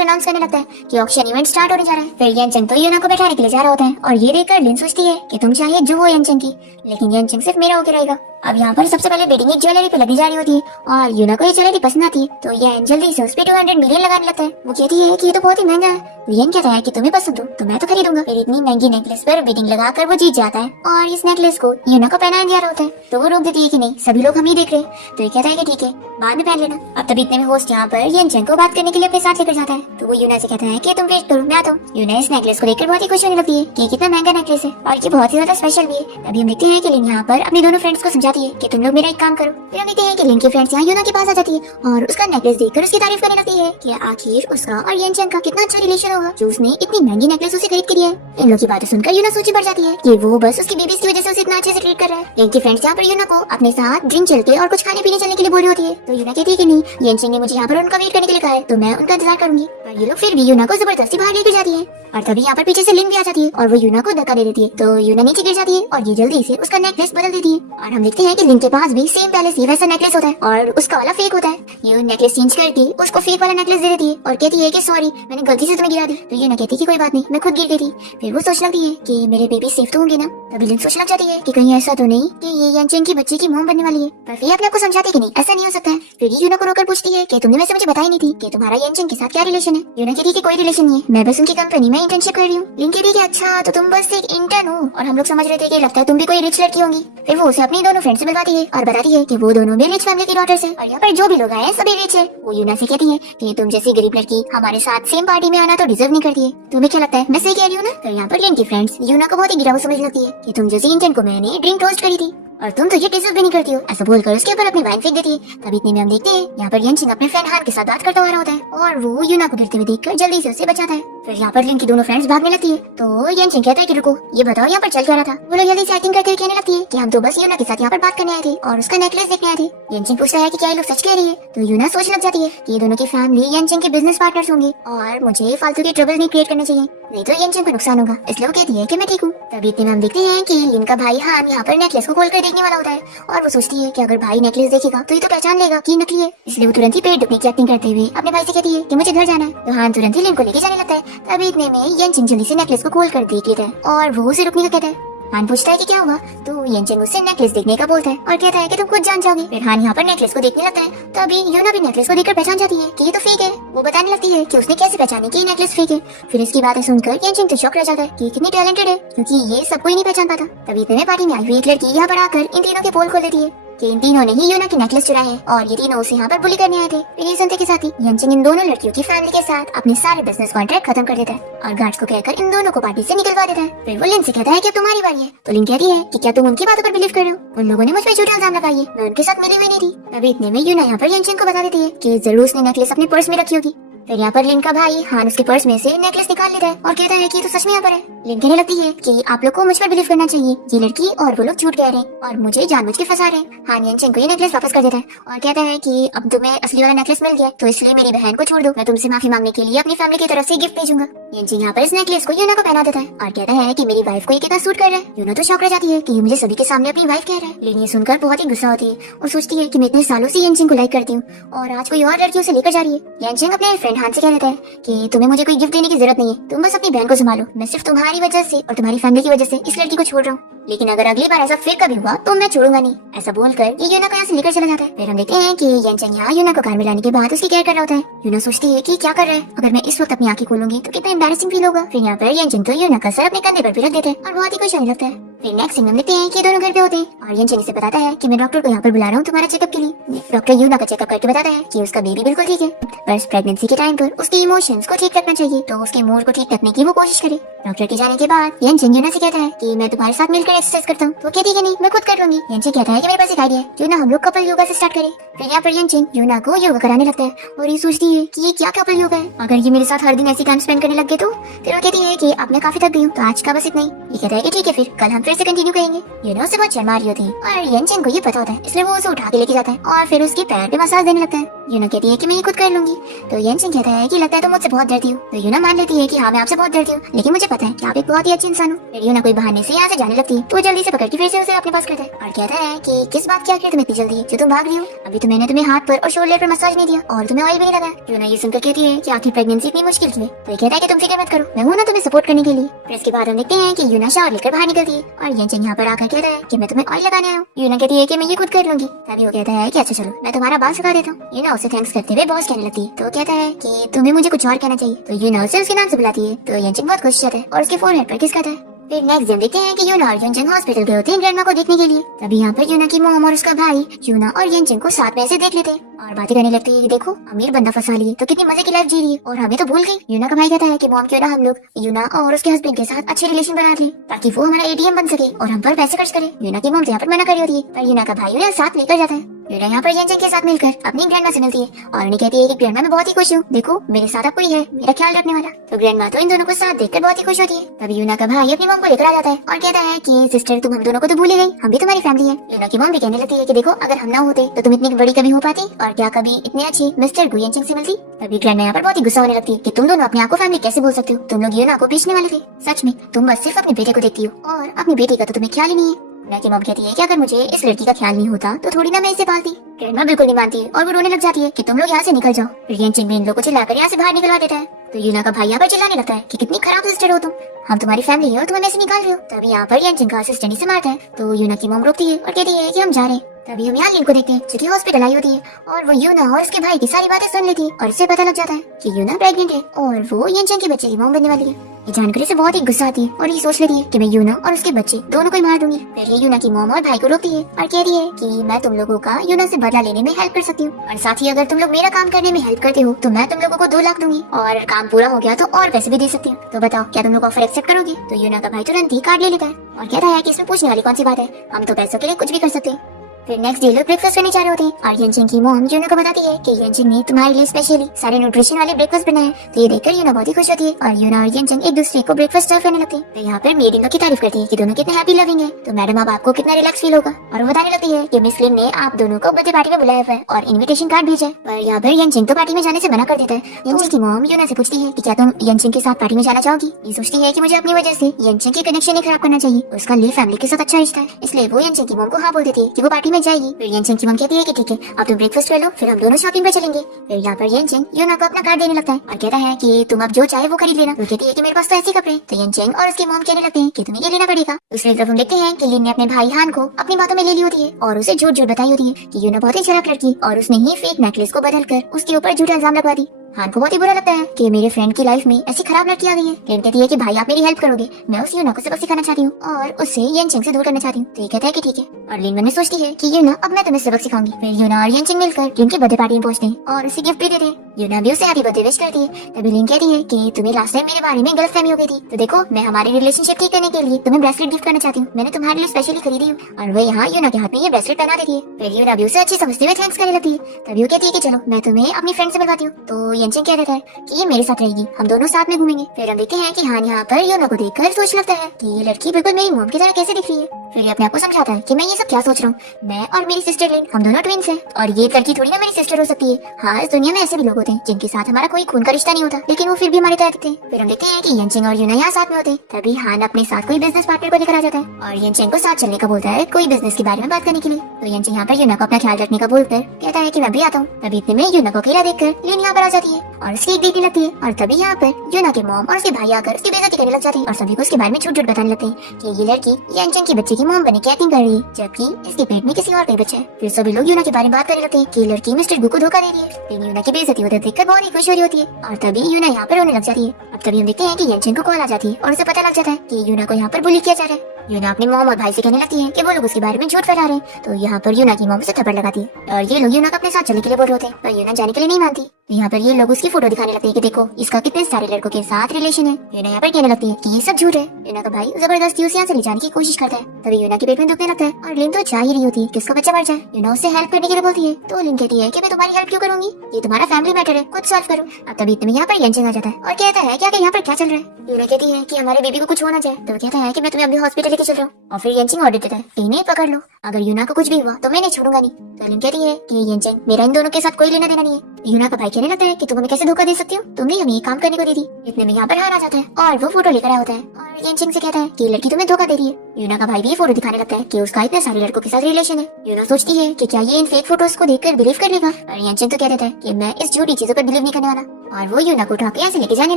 Poster announce करने लगता है कि ऑक्शन इवेंट स्टार्ट होने जा रहा है। फिर येनचेंग तो यूना को बैठाने के लिए जा रहा होता है और ये देखकर लिन सोचती है कि तुम चाहिए जो हो येनचेंग की, लेकिन येनचेंग सिर्फ मेरा होकर रहेगा। अब यहाँ पर सबसे पहले बेटिंग एक ज्वेलरी पे लगनी जा रही होती है और यूना को ये ज्वेलरी पसंद आती है, तो येन जल्दी से उस पे 200 मिलियन लगाने लगता है। वो कहती है कि ये तो बहुत ही महंगा है, तो येन कहता है कि तुम्हें पसंद हो तो मैं तो खरीदूंगा। फिर इतनी महंगी नेकलेस पर बेटिंग लगाकर वो जीत जाता है और इस नेकलेस को यूना को पहनाया जा रहा होता है, तो वो रोक देती है कि नहीं, सभी लोग हम ही देख रहे हैं। तो ये कहता है कि ठीक है, बाद में पहन लेना। अब तभी इतने में होस्ट यहाँ पर येनचेंग को बात करने के लिए अपने साथ लेकर जाता है, तो वो यूना से कहता है कि तुम वेट करो, मैं आता हूँ। यूना इस नेकलेस को देखकर बहुत ही खुश होने लगती है कि कितना महंगा नेकलेस है और ये बहुत ही ज्यादा स्पेशल भी है। तभी हम देखते हैं कि लिन यहाँ पर अपने दोनों फ्रेंड्स को समझाती है कि तुम लोग मेरा एक काम करो। फिर हम देखते हैं कि लिन की फ्रेंड्स यहाँ यूना के पास आ जाती है और उसका नेकलेस देखकर उसकी तारीफ करने लगती है कि आखिर उसका और येनचेंग का कितना अच्छा रिलेशन होगा जो उसने इतनी महंगी नेकलेस उसे खरीद के दिया है। इन लोग की बातें सुनकर यूना सोची पड़ जाती है कि वो बस उसकी बीबी की वजह से उसे इतना अच्छे से ट्रीट कर रहा है। लिन की फ्रेंड्स यहाँ पर यूना को अपने साथ ड्रिंक चलते और कुछ खाने पीने चलने के लिए बोल रही होती है, तो यूना कहती है कि नहीं, येनचेंग ने मुझे यहाँ पर उनका वेट करने के लिए कहा है तो मैं उनका इंतजार करूंगी। पर ये लोग फिर भी यूना को जबरदस्ती बाहर लेकर जाती है और तभी यहाँ पर पीछे से लिन भी आ जाती है और वो यूना को धक्का दे देती है, तो यूना नीचे गिर जाती है और ये जल्दी से उसका नेकलेस बदल देती है। और हम देखते हैं कि लिन के पास भी सेम पहले से वैसा नेकलेस होता है और उसका वाला फेक होता है। ये नेकलेस चेंज करके उसको फेक वाला नेकलेस दे देती है और कहती है कि सॉरी, मैंने गलती से तुम्हें गिरा दी। तो यूना कहती है कि कोई बात नहीं, मैं खुद गिर गई थी। फिर वो सोच लगती है कि मेरे बेबी सेफ तो होंगे ना। तभी लिन सोच लग जाती है कि कहीं ऐसा तो नहीं कि ये येनचेंग की बच्ची की मोम बनने वाली है। पर फिर अपने आप को समझाती कि नहीं, ऐसा नहीं हो सकता है। फिर यूना को रोकर पूछती है कि तुमने वैसे मुझे बताई नहीं थी कि तुम्हारा येनचेंग के साथ क्या रिलेशन है। यूना कहती है कि कोई रिलेशन नहीं है, मैं बस उनकी कंपनी में इंटर्नशिप कर रही हूँ। लिन कहती है कि अच्छा, तो तुम बस एक इंटर्न हो और हम लोग समझ रहे थे कि लगता है तुम भी कोई रिच लड़की होंगी। फिर वो उसे अपनी दोनों फ्रेंड से मिलवाती है और बताती है कि वो दोनों भी रिच फैमिली की डॉटर्स है और यहाँ पर जो भी लोग आए हैं सभी रिच है। वो यूना से कहती है कि तुम जैसी गरीब लड़की हमारे साथ सेम पार्टी में आना तो डिजर्व नहीं करती है। तुम्हें क्या लगता है, मैं सही कह रही हूँ ना। तो यहाँ पर लिन की फ्रेंड्स यूना को बहुत ही गिरा हुआ समझ लगती है कि तुम जैसी इंटर्न को मैंने ड्रिंक टोस्ट करी थी और तुम तो ये डिजर्व भी नहीं करती हो, ऐसा बोलकर उसके ऊपर अपनी वाइन फेंक देती है। तभी इतने में हम देखते हैं यहाँ पर येनचेंग अपने फ्रेंड हान के साथ बात करता हुआ होता है और वो यूना को गिरते हुए देखकर जल्दी से उसे बचाता है। फिर यहाँ पर लिन की दोनों फ्रेंड्स भागने लगती है, तो येनचेंग कहता है कि रुको, ये बताओ यहाँ पर चल क्या रहा था। वो लोग जल्दी से एक्टिंग करते हुए कहने लगती है कि हम तो बस यूना के साथ यहाँ पर बात करने आए थे और उसका नेकलेस देखने आए थे। येनचेंग पूछता है कि क्या ये लोग सच कह रही है, तो यूना सोच लग जाती है कि ये दोनों की फैमिली येनचेंग के बिजनेस पार्टनर्स होंगे और मुझे फालतू की ट्रबल नहीं क्रिएट करने चाहिए, नहीं तो येनचेंग को नुकसान होगा। इसलिए वो कहती है कि मैं ठीक हूँ। तभी इतने में हम देखते हैं कि लिन का भाई हान यहाँ पर नेकलेस को खोलकर देखने वाला होता है और वो सोचती है कि अगर भाई नेकलेस देखेगा तो ये तो पहचान लेगा कि नकली है। इसलिए वो तुरंत ही पेट दुखने की एक्टिंग करते हुए अपने भाई से कहती है कि मुझे घर जाना है, तो हान तुरंत ही लिन को लेके जाने लगता है। तभी इतने में येनचेंग जल्दी से नेकलेस को खोलकर देख लेता है और वो उसे रुकने का कहता है। हान पूछता है कि क्या हुआ, तो येनचेंग उससे नेकलेस देखने का बोलता है और कहता है कि तुम खुद जान जाओगे। फिर हान यहाँ पर नेकलेस को देखने लगता है, तभी यूना भी नेकलेस को देखकर पहचान जाती है कि ये तो फेक है। वो बताने लगती है कि उसने कैसे पहचाने कि ये नेकलेस फेक है। फिर इसकी बातें सुनकर येनचेंग तो शॉक रह जाता है कि कितनी टैलेंटेड है, क्योंकि ये सब कोई नहीं पहचान पाता। तभी इतने में पार्टी में आई हुई एक लड़की यहाँ पर आकर इन तीनों के पोल खोल देती है कि इन तीनों ने ही यूना की नेकलेस चुराए हैं और ये तीनों उसे यहाँ पर बुली करने आए थे। फिर ये सुनते के साथ ही येनचेंग इन दोनों लड़कियों की फैमिली के साथ अपने सारे बिजनेस कॉन्ट्रैक्ट खत्म कर देता है और गार्ड्स को कहकर इन दोनों को पार्टी से निकलवा देता है। फिर वो लिन से कहता है कि तुम्हारी बारी है, तो लिन कहती है कि क्या तुम उनकी बातों पर बिलीव कर रहे हो, उन लोगों ने मुझ पर झूठा इल्जाम लगाई है, मैं उनके साथ मिली हुई नहीं थी। तभी इतने में यूना यहाँ पर येनचेंग को बता देती है कि जरूर उसने नेकलेस अपने पर्स में रखी होगी। फिर यहाँ पर लिन का भाई हान उसके पर्स में से नेकलेस निकाल लेता है और कहता है कि तो सच में यहाँ पर है। लिन कहने लगती है कि आप लोग को मुझ पर बिलीव करना चाहिए, ये लड़की और वो लोग झूठ कह रहे हैं और मुझे जानबूझ के फंसा रहे हैं। हान येनचेंग को ये नेकलेस वापस कर देता है और कहता है कि अब तुम्हें असली वाला नेकलेस मिल गया तो इसलिए मेरी बहन को छोड़ दो, मैं तुमसे माफी मांगने के लिए अपनी फैमिली की तरफ से गिफ्ट भेजूंगा। येनचेंग यहाँ पर इस नेकलेस को यूना को पहना देता है और कहता है कि मेरी वाइफ को ये कितना सूट कर रहा है। यूना तो शौक रह जाती है कि ये मुझे सभी के सामने अपनी वाइफ कह रहा है। लिन ये सुनकर बहुत ही गुस्सा होती है और सोचती है कि मैं इतने सालों से येनचेंग को लाइक करती हूँ और आज कोई और लड़की उसे लेकर जा रही है। येनचेंग अपने फ्रेंड हान से कह देता है कि तुम्हें मुझे कोई गिफ्ट देने की जरूरत नहीं है, तुम बस अपनी बहन को संभालो, मैं सिर्फ तुम्हारी वजह से और तुम्हारी फैमिली की वजह से इस लड़की को छोड़ रहा हूँ, लेकिन अगर अगली बार ऐसा फिर कभी हुआ तो मैं छोड़ूंगा नहीं। ऐसा बोलकर ये यूना को यहाँ से लेकर चला जाता है। फिर हम देखते हैं कि येनचेंग यहाँ यूना को कार में लाने के बाद उसकी केयर कर रहा होता है। यूना सोचती है कि क्या कर रहा है, अगर मैं इस वक्त अपनी आंखें खोलूंगी तो कितना एम्बैरेसिंग फील होगा। फिर यहाँ पर येनचेंग तो यूना का सर अपने कंधे पर भी रख देते हैं और बहुत ही खुश होने लगता है। फिर नेक्स्ट सीन में देखते हैं कि दोनों घर पे होते हैं और येनचेंग से बताता है कि मैं डॉक्टर को यहाँ पर बुला रहा हूँ तुम्हारा चेकअप के लिए। डॉक्टर यूना का चेकअप करके बताता है कि उसका बेबी बिल्कुल ठीक है, बस प्रेगनेंसी के टाइम पर उसके इमोशंस को ठीक रखना चाहिए, तो उसके मूड को ठीक रखने की वो कोशिश करे। डॉक्टर के जाने के बाद येनचेंग यूना से कहता है कि मैं तुम्हारे साथ मिलकर एक्सरसाइज करता हूँ, तो कहती है नहीं मैं खुद कर लूंगी। येनचेंग कहता है कि मेरे पास एक आइडिया है, क्यों ना हम लोग कपल योगा से स्टार्ट करें। फिर यहाँ पर येनचेंग यूना को योगा कराने लगता है और ये सोचती है कि ये क्या कपल योगा है, अगर ये मेरे साथ हर दिन ऐसी टाइम स्पेंड करने लग गए तो। फिर वो कहती है कि अब मैं काफी थक गई हूँ तो आज का बस इतना ही। ये कहता है कि ठीक है फिर कल हम फिर से कंटिन्यू करेंगे। यूना उससे बहुत शर्मा रही होती है और यंचन को ये पता होता है, इसलिए वो उसे उठा के लेके जाता है और फिर उसके पैर पे मसाज देने लगता है। यूना कहती है कि मैं ये खुद कर लूंगी। तो यंचन कहता है कि लगता है तुम मुझसे बहुत डरती हो। तो यूना मान लेती है कि हाँ मैं आपसे बहुत डरती हूँ, लेकिन मुझे पता है कि आप एक बहुत ही अच्छी इंसान हो। फिर यूना कोई बहाने से यहाँ से जाने लगती है तो जल्दी से पकड़ के फिर से उसे अपने पास करता है और कहता है कि किस बात की आखिर तुम्हें इतनी जल्दी है जो तुम भाग रही हो? अभी तो मैंने तुम्हें हाथ पर और शोल्डर पर मसाज नहीं दिया और तुम्हें ऑयल भी नहीं लगाया। यूना ये सुनकर कहती है कि आखिर प्रेगनेंसी इतनी मुश्किल क्यों है? तो ये कहता है कि तुम फिक्र मत करो, मैं हूँ ना तुम्हें सपोर्ट करने के लिए। फिर इसके बाद हम देखते हैं कि यूना शावर लेकर बाहर निकलती है और यंचन यहाँ पर आकर कहता है कि मैं तुम्हें ऑयल लगाने आया हूँ। यूना कहती है कि मैं ये खुद कर लूंगी। तभी वो कहता है कि अच्छा चलो मैं तुम्हारा बाल सुखा देता हूँ। यूना उसे थैंक्स करते हुए बॉस कहने लगती है तो कहता है कि तुम्हें मुझे कुछ और कहना चाहिए। तो यूना उसे उसके नाम से बुलाती है तो यंचन बहुत खुश होता है और उसके फोरहेड पर किस करता है। फिर नेक्स्ट दिन देखते हैं कि यूना और यंचन हॉस्पिटल गए होते हैं ग्रैंडमा को देखने के लिए। तभी यहाँ पर यूना की मॉम और उसका भाई यूना और यंचन को साथ में ऐसे देख लेते हैं और बातें करने लगती है। देखो अमीर बंदा फंसा लिए तो कितनी मजे की लाइफ जी रही है और हमें तो भूल गई। यूना का भाई कहता है कि मॉम क्यों ना हम लोग यूना और उसके हस्बैंड के साथ अच्छे रिलेशन बना ले ताकि वो हमारा एटीएम बन सके और हम पर पैसे खर्च करे। यूना की मॉम यहाँ पर मना कर रही होती है पर यूना का भाई उन्हें साथ लेकर जाता है। यूना यहाँ पर यंचन के साथ मिलकर अपनी ग्रैंडमा से मिलती है और उन्हें कहती है कि ग्रैंडमा मैं बहुत ही खुश हूँ, देखो मेरे साथ अब कोई है मेरा ख्याल रखने वाला। तो ग्रैंडमा तो इन दोनों को साथ देखकर बहुत ही खुश होती है। तभी यूना का भाई अपनी मॉम को लेकर आ जाता है और कहता है कि सिस्टर तुम हम दोनों को तो भूल ही गई, हम भी तुम्हारी फैमिली है। यूना की मॉम भी कहने लगती है कि देखो अगर हम ना होते तो तुम इतनी बड़ी कभी हो पाती और क्या कभी इतने अच्छी मिस्टर गु यंचन से मिलती। तभी ग्रैंडमा यहाँ पर बहुत ही गुस्सा होने लगती है कि तुम दोनों अपने आप को फैमिली कैसे बोल सकते हो, तुम लोग यूना को बेचने वाले थे। सच में तुम बस सिर्फ अपने बेटे को देखती हो और अपनी बेटी का तो तुम्हें ख्याल ही नहीं है। यूना की मॉम कहती है कि अगर मुझे इस लड़की का ख्याल नहीं होता तो थोड़ी ना मैं इसे पालती। ग्रैंडमा बिल्कुल नहीं मानती और वो रोने लग जाती है कि तुम लोग यहाँ से निकल जाओ। फिर यंचन भी इन लोगों को चिल्लाकर यहाँ से बाहर निकलवा देता है। तो यूना का भाई यहाँ पर चिल्लाने लगता है कि कितनी खराब सिस्टर हो तुम, हम तुम्हारी फैमिली है और तुम्हें ऐसे निकाल रहे हो। तभी यहाँ पर यंचन का असिस्टेंट इसे मारता है तो यूना की मॉम रोकती है और कहती है कि हम जा रहे हैं। तभी हम यहाँ लिन को देखते हैं जो कि हॉस्पिटल आई होती है और वो यूना और उसके भाई की सारी बातें सुन लेती है और इससे पता लग जाता है कि यूना प्रेग्नेंट है और वो यंचन के बच्चे की मॉम बनने वाली है। ये जानकर इसे बहुत ही गुस्सा आती है और ये सोच लेती है कि मैं यूना और उसके बच्चे दोनों को ही मार दूंगी। फिर ये यूना की मॉम और भाई को रोकती है और कहती है कि मैं तुम लोगों का यूना से बदला लेने में हेल्प कर सकती हूँ और साथ ही अगर तुम लोग मेरा काम करने में हेल्प करते हो तो मैं तुम लोगों को 2 लाख दूंगी और काम पूरा हो गया तो और पैसे भी दे सकती हूँ। तो बताओ क्या तुम लोग ऑफर एक्सेप्ट करोगे? तो यूना का भाई तुरंत ही कार्ड ले लेता है और कहता है कि इसमें पूछने वाली कौन सी बात है, हम तो पैसों के लिए कुछ भी कर सकते हैं। फिर नेक्स्ट डे लोग ब्रेकफास्ट करने जा रहे होते हैं और यंचन की मॉम यूना को बताती है कि यंचन ने तुम्हारे लिए स्पेशली सारे न्यूट्रिशन वाले ब्रेकफास्ट बनाए हैं। तो ये देखकर यूना बहुत ही खुश होती है और यूना और यंचन एक दूसरे को ब्रेकफास्ट सर्व करने लगते हैं। तो यहाँ पर मेड इन की तारीफ करती है कि दोनों कितने हैप्पी लविंग है। तो मैडम अब आपको कितना रिलैक्स फील होगा और वो बताने लगती है कि मिस लिन ने आप दोनों को बर्थडे पार्टी में बुलाया हुआ है और इन्विटेशन कार्ड भेजा है। पर यहाँ पर यंचन तो पार्टी में जाने से मना कर देता है। यंचन की मॉम यूना से पूछती है कि क्या तुम यंचन के साथ पार्टी में जाना चाहोगी? ये सोचती है कि मुझे अपनी वजह से यंचन के कनेक्शन नहीं खराब करना चाहिए, उसका लिए फैमिली के साथ अच्छा रिश्ता है, इसलिए वो यंचन की मॉम को हाँ बोल देती है कि वो पार्टी में जाएगी। फिर यंचन की मॉम कहती है कि ठीक है अब तुम ब्रेकफास्ट कर लो फिर हम दोनों शॉपिंग पर चलेंगे। फिर यहाँ पर यंचन यूना को अपना कार्ड देने लगता है और कहता है कि तुम अब जो चाहे वो खरीद लेना। तो कहती है कि मेरे पास तो ऐसे कपड़े। तो यंचन और उसकी मॉम कहने लगते हैं कि तुम्हें ये लेना पड़ेगा। दूसरी तरफ हम देखते हैं कि लिन ने अपने भाई हान को अपनी बातों में ले ली होती है और उसे झूठ झूठ बताई होती है कि यूना बहुत ही चालाक लड़की और उसने ही फेक नेकलेस को बदल कर उसके ऊपर झूठा इल्जाम लगवा दी। हान को बहुत ही बुरा लगता है कि मेरे फ्रेंड की लाइफ में ऐसी खराब लड़की आ गई है। लिन कहती है कि भाई आप मेरी हेल्प करोगे, मैं उस यूना को सबक सिखाना चाहती हूँ और उससे यंचन से दूर करना चाहती हूँ। तो ये कहता है कि ठीक है और लिन मन में सोचती है कि यूना अब मैं तुम्हें सबक सिखाऊंगी। फिर यूना और यंचन मिलकर लिन की बर्थडे पार्टी में पहुंचते हैं और उसे गिफ्ट भी देते हैं। यूना भी उसे हैप्पी बर्थडे विश करती है। तभी लिन कहती है कि तुम्हें लास्ट टाइम मेरे बारे में गलतफहमी हो गई थी, तो देखो मैं हमारी रिलेशनशिप ठीक करने के लिए तुम्हें ब्रेसलेट गिफ्ट करना चाहती हूँ, मैंने तुम्हारे लिए स्पेशली खरीदी हूँ। और वो यहाँ यूना के हाथ में ये ब्रेसलेट पहना देती है। फिर यूना भी उसे अच्छी समझते हुए थैंक्स करने लगती है। तभी वो कहती है कि चलो मैं तुम्हें अपनी फ्रेंड से मिलवाती हूँ। तो यंचन कह देता है कि ये मेरे साथ रहेगी, हम दोनों साथ में घूमेंगे। फिर हम देखते हैं कि हान यहाँ पर यूना को देखकर सोच लगता है कि ये लड़की बिल्कुल मेरी मॉम की तरह कैसे दिख रही है। फिर ये अपने आप को समझाता है कि मैं ये सब क्या सोच रहा हूँ, मैं और मेरी सिस्टर लिन हम दोनों ट्विंस हैं और ये लड़की थोड़ी ना मेरी सिस्टर हो सकती है। हाँ इस दुनिया में ऐसे भी लोग होते हैं जिनके साथ हमारा कोई खून का रिश्ता नहीं होता लेकिन वो फिर भी हमारे तरह दिखते हैं। फिर हम देखते हैं कि यंचन और यूना यहाँ साथ में होते हैं। तभी हान अपने साथ कोई बिजनेस पार्टनर को लेकर आ जाता है और यंचन को साथ चलने का बोलता है कोई बिजनेस के बारे में बात करने के लिए। तो यंचन यहाँ पर यूना को अपना ख्याल रखने का बोलकर कहता है कि मैं भी आता हूँ। तभी इतने में यूना को अकेला देखकर लिन यहाँ पर आ जाती है और उसकी एक देखने लगती है और तभी यहाँ पर यूना के मॉम और उसके भाई आकर उसकी बेइज्जती करने लग जाते हैं और सभी को उसके बारे में झूठ झूठ बताने लगते हैं कि ये लड़की यंचन की बच्चे की मॉम बने की एक्टिंग कर रही है जबकि इसके पेट में किसी और का बच्चा है। फिर सभी लोग यूना के बारे में बात करने लगते हैं कि लड़की मिस्टर गु को धोखा दे रही है। लेकिन यूना की बेइज्जती होते देखकर बहुत ही खुश हो रही होती है और तभी यूना यहाँ पर रोने लग जाती है। अब तभी हम देखते हैं कि यंचन को कॉल आ जाती है और उसे पता लग जाता है कि यूना को यहाँ पर बुली किया जा रहा है। यूना अपने मॉम और भाई से कहने लगती है कि वो लोग उसके बारे में झूठ फैला रहे हैं। तो यहाँ पर यूना की मॉम से थप्पड़ लगाती है और ये लोग यूना को अपने साथ चलने के लिए बोल रहे होते हैं पर यूना जाने के लिए नहीं मानती। तो यहाँ पर ये लोग उसकी फोटो दिखाने लगते हैं कि देखो इसका कितने सारे लड़कों के साथ रिलेशन है। यूना यहाँ पर कहने लगती है कि ये सब झूठ है। यूना का भाई जबरदस्ती उसे यहाँ से ले जाने की कोशिश करता है। तभी यूना के पेट में दुखने लगता है और लिन तो चाह ही रही होती है कि उसका बच्चा मर जाए। यूना उससे हेल्प करने के लिए बोलती है तो लिन कहती है कि मैं तुम्हारी हेल्प क्यों करूंगी, ये तुम्हारा फैमिली मैटर है, खुद सॉल्व करो। अब तभी इतने में यहाँ पर यंचिंग आ जाता है और कहता है कि आगे यहाँ पर क्या चल रहा है। यूना कहती है कि हमारे बेबी को कुछ होना चाहिए। तो कहता है कि मैं तुम्हें अभी हॉस्पिटल लेके चल रहा हूँ। और फिर यंचिंग ऑर्डर देता है कि इन्हें पकड़ लो, अगर यूना को कुछ भी हुआ तो मैं नहीं छोड़ूंगा नहीं। तो लिन कहती है कि यंचिंग मेरा इन दोनों के साथ कोई लेना देना नहीं है। यूना का भाई कहने लगता है कि तुम हमें कैसे धोखा दे सकती हो, तुमने हमें ये काम करने को दी थी। इतने में यहाँ पर हार आ जाता है और वो फोटो लेकर आया होता है और यंचिंग से कहता है कि लड़की तुम्हें धोखा दे रही है। यूना का भाई भी फोटो दिखाने लगता है कि उसका इतने सारे लड़कों के साथ रिलेशन है। यूना सोचती है कि क्या ये इन फेक फोटोज को देखकर बिलीव कर लेगा, और यंचिंग तो कह देता है कि मैं इस झूठी चीजों पर बिलीव नहीं करने वाला। और वो यूना को उठा के यहाँ से लेके जाने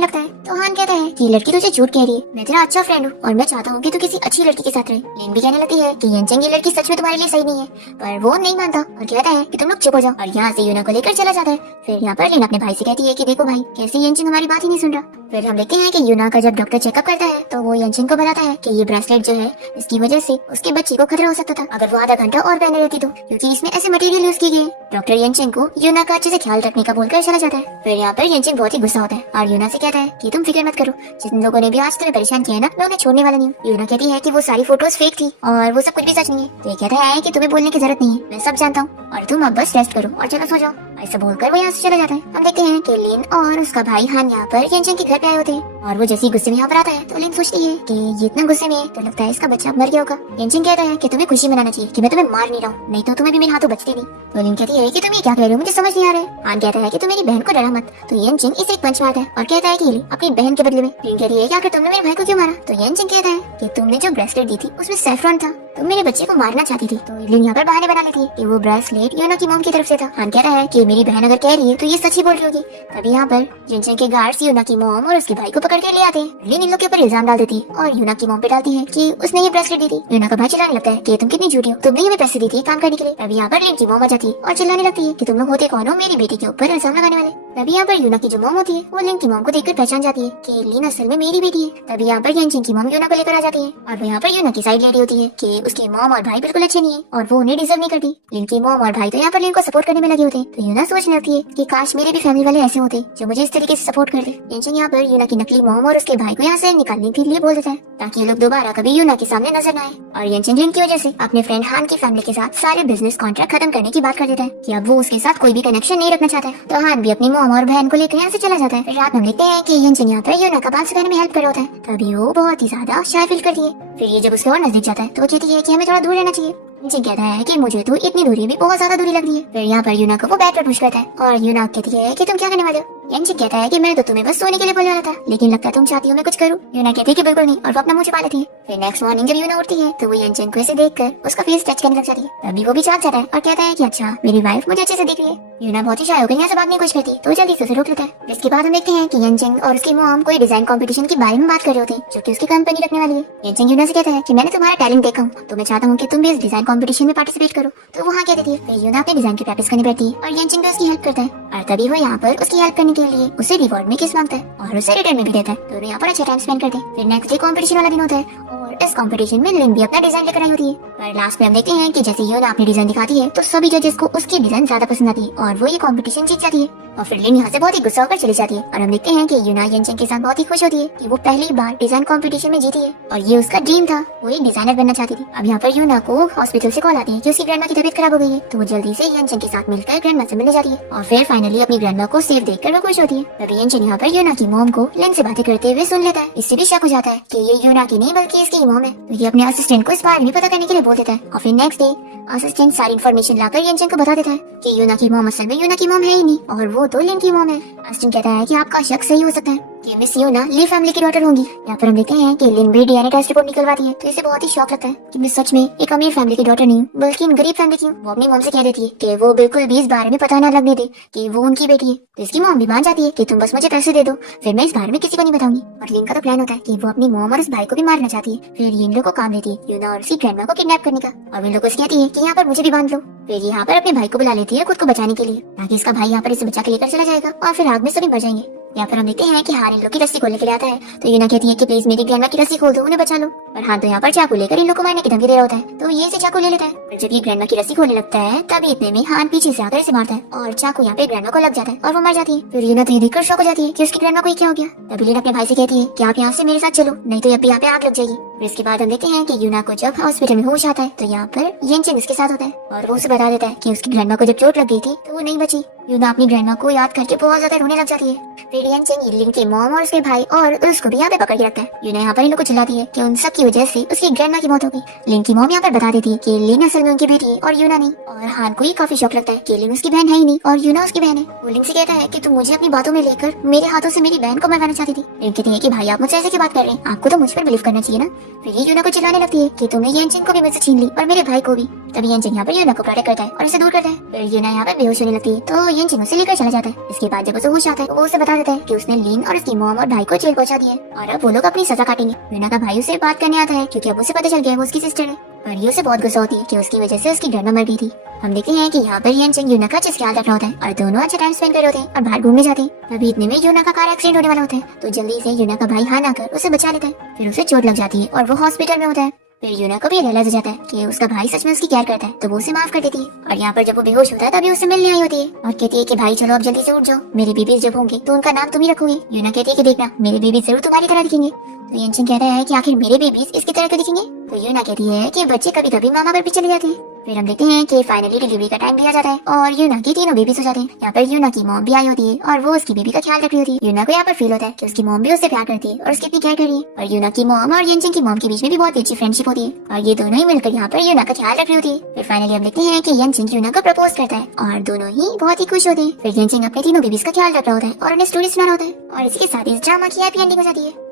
लगता है। तो हान कहता है कि लड़की तुझे झूठ कह रही है, मैं तेरा अच्छा फ्रेंड हूँ और मैं चाहता हूँ कि तू किसी अच्छी लड़की के साथ रहे। लिन भी कहने लगती है कि यंचिंग ये लड़की सच में तुम्हारे लिए सही नहीं है, पर वो नहीं मानता और कहता है कि तुम लोग चुप हो जाओ और यहाँ से यूना को लेकर चला जाता है। फिर यहाँ पर लिन अपने भाई से कहती है कि देखो भाई कैसे यंचिंग हमारी बात ही नहीं सुन रहा। फिर हम देखते हैं कि यूना का जब डॉक्टर चेकअप करता है तो वो यंचिंग को बताता है कि ये ब्रेसलेट जो है इसकी वजह से उसके बच्चे को खतरा हो सकता था अगर वो आधा घंटा और पहने रहती तो, क्योंकि इसमें ऐसे मटेरियल यूज की गई। डॉक्टर यंचिंग को यूना का अच्छे से ख्याल रखने का बोलकर चला जाता है। फिर यहाँ पर यंचिंग बहुत ही गुस्सा होता है और यूना से कहता है कि तुम फिक्र मत करो, जिन लोगों ने भी आज तुम्हें परेशान किया है ना, मैं उन्हें छोड़ने वाला नहीं हूँ। यूना कहती है कि वो सारी फोटोज फेक थी और वो सब कुछ भी सच नहीं है। तो ये कहता है कि तुम्हें बोलने की जरूरत नहीं है, मैं सब जानता हूँ और तुम अब बस रेस्ट करो और चलो सो जाओ। ऐसा बोलकर वो यहाँ से चला जाता है। हम देखते हैं कि लिन और उसका भाई हान यहाँ पर यंचिंग के घर पे आए होते हैं और वो जैसे गुस्से में यहाँ पर आता है तो लिन सोचती है कि ये इतना गुस्से में है तो लगता है इसका बच्चा मर गया होगा। यंचिंग कहता है कि तुम्हें खुशी मनाना चाहिए कि मैं तुम्हें मार नहीं रहा हूँ, नहीं तो तुम्हें भी मेरे हाथों बचते नहीं। तो लिन कहती है कि तुम ये क्या कह रहे हो, मुझे समझ नहीं आ रहा है। हान कहता है कि तुम मेरी बहन को डरा मत। तो यंचिंग इसे एक पंच मारता है और कहता है कि ये अपनी बहन के बदले में। लिन कहती है कि आखिर तुमने मेरे भाई को क्यों मारा। तो यंचिंग कहता है कि तुमने जो ब्रेसलेट दी थी उसमें सैफरॉन था, तुम मेरे बच्चे को मारना चाहती थी। तो लिन यहाँ पर बहाने बना लेती है कि वो ब्रेसलेट यूना की मॉम की तरफ से था। हान कहता है कि मेरी बहन अगर कह रही है तो ये सच ही बोल रही होगी। तभी यहाँ पर यंचिंग के गार्ड्स यूना की मॉम और उसके भाई को पकड़ के ले आते हैं। लिन इन लोग के ऊपर इल्जाम डाल देती है और यूना की मॉम पे डालती है कि उसने ये ब्रेसलेट दी थी। यूना का भाई चिल्लाने लगता है कि तुम कितनी झूठी हो, तुमने हमें पैसे दी थी काम करने के लिए। तभी यहाँ पर लिन की मॉम आ जाती है और चिल्लाने लगती है कि तुम लोग होते कौन हो मेरी बेटी के ऊपर इल्जाम लगाने वाले। तभी यहाँ पर यूना की जो मॉम होती है वो लिन की मॉम को देखकर पहचान जाती है कि लिन असल में मेरी बेटी है। तभी यहाँ पर यंचिंग की मॉम यूना को लेकर आ जाती है और वो यहाँ पर यूना की साइड ले रही होती है कि उसकी मॉम और भाई बिल्कुल अच्छे नहीं है और वो उन्हें डिजर्व नहीं करती। लिन की मॉम और भाई तो यहाँ पर लिन को सपोर्ट करने में लगे होते हैं। तो यूना सोचने लगती है कि काश मेरे भी फैमिली वाले ऐसे होते जो मुझे इस तरीके से सपोर्ट करते। यंचिंग यहाँ पर यूना की नकली मॉम और उसके भाई को यहाँ से निकालने के लिए बोल देता है ताकि ये लोग दोबारा कभी यूना के सामने नजर न आए। और यंचिंग लिन की वजह से अपने फ्रेंड हान की फैमिली के साथ सारे बिजनेस कॉन्ट्रैक्ट खत्म करने की बात कर देता है कि अब वो उसके साथ कोई भी कनेक्शन नहीं रखना चाहता है। तो हान भी अपनी मॉम और बहन को लेकर यहाँ से चला जाता है। फिर रात में हम देखते हैं कि यंचिंग यहाँ पर यूना का बाल सुखाने में हेल्प कर रहा होता है। तभी वो बहुत ही ज्यादा शाय फील करती है। फिर ये जब उसके और नजदीक जाता है तो वो कहती है कि हमें थोड़ा दूर रहना चाहिए। यंचिंग कहता है कि मुझे तो इतनी दूरी भी बहुत ज्यादा दूरी लग रही है। फिर यहाँ पर यूना को वो बेड पर पुश करता है और यूना कहती है कि तुम क्या करने वाले हो। यंचिंग कहता है कि मैं तो तुम्हें बस सोने के लिए बोलने वाला था, लेकिन लगता है तुम चाहती हो मैं कुछ करूं। यूना कहती है कि बिल्कुल नहीं और वो अपना मुंह छुपा लेती है। फिर नेक्स्ट मॉर्निंग जब यूना उठती है तो वो यंचिंग को ऐसे देखकर उसका फेस टच करने लग जाती है। तभी वो भी जाग जाता है और कहता है कि अच्छा मेरी वाइफ मुझे अच्छे से देख रही है। यूना बहुत ही शाय होकर यहाँ से भागने की कोशिश करती है तो जल्दी से उसे रोक लेता है। इसके बाद हम देखते हैं कि यंचिंग और उसकी मॉम कोई डिजाइन कंपटीशन के बारे में बात कर रहे होते हैं जो कि उसकी कंपनी रखने वाली है। यंचिंग यूना से कहता है कि मैंने तुम्हारा टैलेंट देखा हूँ तो मैं चाहता हूँ कि तुम भी इस डिजाइन कंपटीशन में पार्टिसिपेट करो। तो वो हाँ कह देती है। फिर यूना अपने डिजाइन की प्रैक्टिस करने बैठती है और यंचिंग भी उसकी हेल्प करता है और तभी वो यहाँ पर उसकी हेल्प करने के लिए उसे रिवॉर्ड में किस मांगता है और उसे रिटर्न में भी देता है। दोनों यहाँ पर अच्छा टाइम स्पेंड करते हैं। फिर नेक्स्ट डे कंपटीशन वाला दिन होता है और इस कंपटीशन में लिन भी अपना डिजाइन लेकर आई होती है। पर लास्ट में हम देखते हैं कि जैसे यूना अपनी डिजाइन दिखाती है तो सभी जजेस को उसकी डिजाइन ज्यादा पसंद आती है और वो ये कंपटीशन जीत जाती है। और फिर लिन यहाँ से बहुत ही गुस्सा होकर चली जाती है और हम देखते हैं कि यूना यंचिंग के साथ बहुत ही खुश होती है कि वो पहली बार डिजाइन कंपटीशन में जीती है और ये उसका ड्रीम था, वो एक डिजाइनर बनना चाहती थी। अब यहाँ पर यूना को हॉस्पिटल से कॉल आती है कि उसकी ग्रैंडमा की तबीयत खराब हो गई है। तो वो जल्दी से यंचिंग के साथ मिलकर ग्रैंडमा से मिलने जाती है और फिर फाइनली अपनी ग्रैंडमा को सेफ देखकर वो खुश होती है। तभी यंचिंग यहाँ पर यूना की मॉम को लिन से बातें करते हुए सुन लेता है। इससे भी शक हो जाता है कि ये यूना की नहीं बल्कि इसकी मॉम है। तो ये अपने असिस्टेंट को इस बारे में पता करने के लिए बोल देता है और फिर नेक्स्ट डे असिस्टेंट सारी इन्फॉर्मेशन लाकर यंचिंग को बता देता है कि यूना की मॉम असल में यूना की मॉम है ही नहीं और वो तो लिन की मॉम है। असिस्टेंट कहता है कि आपका शक सही हो सकता है कि मिस यूना ली फैमिली की डॉटर होंगी। यहाँ पर हम देखते हैं कि लिन भी डीएनए टेस्ट रिपोर्ट निकलवाती है तो इसे बहुत ही शौक लगता है कि मैं सच में एक अमीर फैमिली की डॉटर नहीं हूँ बल्कि गरीब फैमिली की हूँ। वो अपनी मॉम से कह देती है कि वो बिल्कुल भी इस बारे में पता न लगने दे कि वो उनकी बेटी है। तो इसकी मॉम भी मान जाती है कि तुम बस मुझे पैसे दे दो फिर मैं इस बारे में किसी को नहीं बताऊंगी। और लिन का तो प्लान होता है कि वो अपनी मॉम और उस भाई को भी मारना चाहती है। फिर इन लोगों को काम देती है यूना और उसकी ग्रैंडमा को किडनैप करने का और इन लोगों से कहती है कि यहाँ पर मुझे भी बांध लो। फिर यहाँ पर अपने भाई को बुला लेती है खुद को बचाने के लिए ताकि इसका भाई यहाँ पर इसे बचा के लेकर चला जाएगा और फिर आग में सभी मर जाएंगे। यहाँ पर हम देखते हैं कि हान इन लोग की रस्सी खोलने के लिए आता है, तो यूना कहती है कि प्लीज मेरी ग्रैंडमा की रस्सी खोल दो, उन्हें बचा लो। और हान तो यहाँ पर चाकू लेकर इन लोग को मारने की धमकी दे रहा होता है, तो ये इसे चाकू ले लेता है। और जब ये ग्रैंडमा की रस्सी खोलने लगता है तभी इतने में हान पीछे से आकर इसे मारता है और चाकू यहाँ पे ग्रैंडमा को लग जाता है और वो मर जाती है। फिर यूना तो ये देखकर शॉक हो जाती है कि उसकी ग्रैंडमा को ये क्या हो गया। तभी लीन अपने भाई से कहती है कि आप यहाँ से मेरे साथ चलो, नहीं तो यहाँ पे आग लग जाएगी। फिर इसके बाद हम देखते हैं कि यूना को जब हॉस्पिटल में होश आता है तो यहाँ पर येनचेंग उसके साथ होता है और वो उसे बता देता है कि उसकी ग्रैंडमा को जब चोट लग गई थी तो वो नहीं बची। यूना अपनी ग्रैंडमा को याद करके बहुत ज्यादा रोने लग जाती है। फिर येनचेंग लिन के मॉम और उसके भाई और उसको भी यहाँ पे पकड़ के रखता है। यूना यहाँ पर इन लोग को चिल्लाती है कि उन सब की वजह से उसकी ग्रैंडमा की मौत हो गई। लिन की मॉम यहाँ पर बता देती है कि लिन असल में उनकी बेटी है और यूना नहीं। और हान को ही काफी शौक लगता है कि लिन उसकी बहन है ही नहीं और यूना उसकी बहन है। वो लिन से कहता है कि तुम मुझे अपनी बातों में लेकर मेरे हाथों से मेरी बहन को मरवाना चाहती थी। लिन कहती है कि भाई आप मुझसे ऐसे की बात कर रहे हैं, आपको तो मुझ पर बिलीव करना चाहिए ना। फिर ये यूना को चिल्लाने लगती है कि तुमने येनचेंग को भी मुझसे छीन ली और मेरे भाई को भी। तभी येनचेंग यहाँ पर यूना को प्रोटेक्ट करता है और इसे दूर करता है। फिर यूना यहाँ पर बेहोश होने लगती है तो येनचेंग उसे लेकर चला जाता है। इसके बाद जब उसे होश आता है तो वो उसे बता देता है कि उसने लिन और उसकी मॉम और भाई को जेल पहुंचा दिया है और अब वो लोग अपनी सजा काटेंगे। यूना का भाई उसे बात करने आता है क्योंकि अब उसे पता चल गया है वो उसकी सिस्टर है। पर ये उसे बहुत गुस्सा होती है कि उसकी वजह से उसकी ग्रैंडमा मर गई थी। हम देखते हैं कि यहाँ पर येनचेंग यूना का अच्छे से ख्याल रख रहा होता है और दोनों अच्छा टाइम स्पेंड कर रहे होते हैं और बाहर घूमने जाते हैं। तभी इतने में यूना का कार एक्सीडेंट होने वाला होता है, तो जल्दी से यूना का भाई हान आकर उसे बचा लेता है। फिर उसे चोट लग जाती है और वो हॉस्पिटल में होता है। फिर यूना को भी रियलाइज हो जाता है कि उसका भाई सच में उसकी केयर करता है, तो वो उसे माफ कर देती है। और यहाँ पर जब वो बेहोश होता है तभी उसे मिलने आई होती है और कहती है कि भाई चलो अब जल्दी से उठ जाओ, मेरे बेबीज जब होंगे तो उनका नाम तुम ही रखोगे। यूना कहती है कि देखना मेरे बेबीज जरूर तुम्हारी तरह दिखेंगे। तो येनचेंग कहता है कि आखिर मेरे बेबीज इसकी तरह क्यों दिखेंगे। तो यूना कहती है कि बच्चे कभी कभी मामा पर भी चले जाते हैं। फिर हम देखते हैं कि फाइनली डिलीवरी का टाइम भी आ जाता है और यूना की तीनों बेबीज हो जाते हैं। यहाँ पर यूना की मॉम भी आई होती है और वो उसकी बेबी का ख्याल रख रही होती है। यूना को यहाँ पर फील होता है कि उसकी मॉम भी उससे प्यार करती है और उसकी इतनी केयर कर रही है। और यूना की मॉम और येनचेंग की मॉम के बीच में भी बहुत अच्छी फ्रेंडशिप होती है और ये दोनों ही मिलकर यहाँ पर यूना का ख्याल रख रही होती है। फिर फाइनली हम देखते हैं कि येनचेंग यूना को प्रपोज करता है और दोनों ही बहुत ही खुश होते हैं। फिर येनचेंग अपने तीनों बेबीज का ख्याल रख रहा होता है और उन्हें स्टोरी सुना होता है और इसी के साथ इस ड्रामा की हैप्पी एंडिंग हो जाती है।